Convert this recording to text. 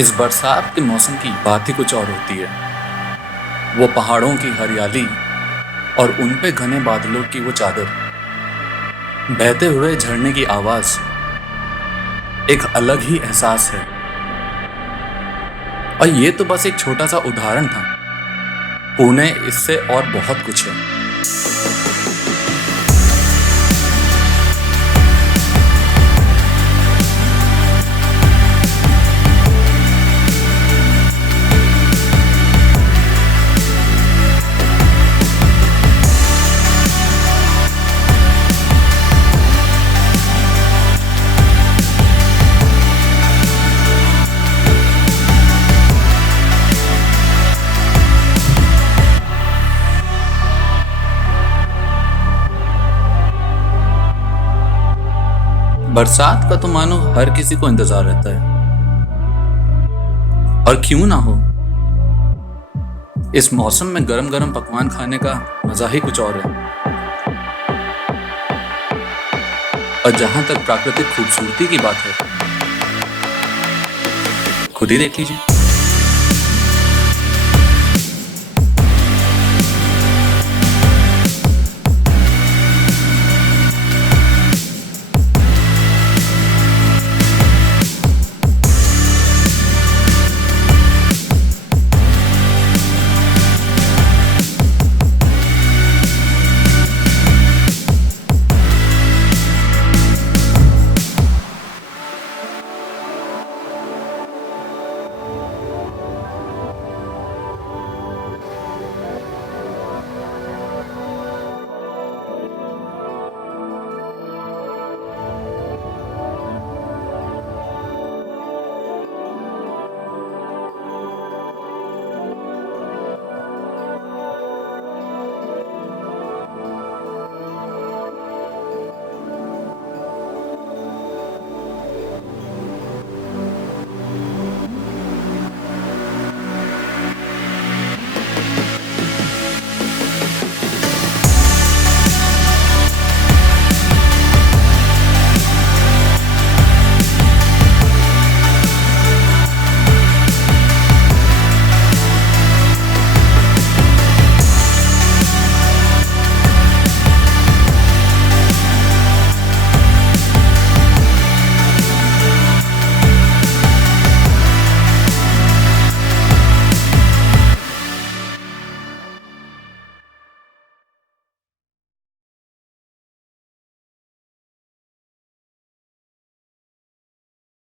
इस बरसात के मौसम की बात ही कुछ और होती है। वो पहाड़ों की हरियाली और उन पे घने बादलों की वो चादर, बहते हुए झरने की आवाज एक अलग ही एहसास है। और ये तो बस एक छोटा सा उदाहरण था। पुणे इससे और बहुत कुछ है। बरसात का तो मानो हर किसी को इंतजार रहता है। और क्यों ना हो, इस मौसम में गरम गरम पकवान खाने का मजा ही कुछ और है। और जहां तक प्राकृतिक खूबसूरती की बात है, खुद ही देख लीजिए।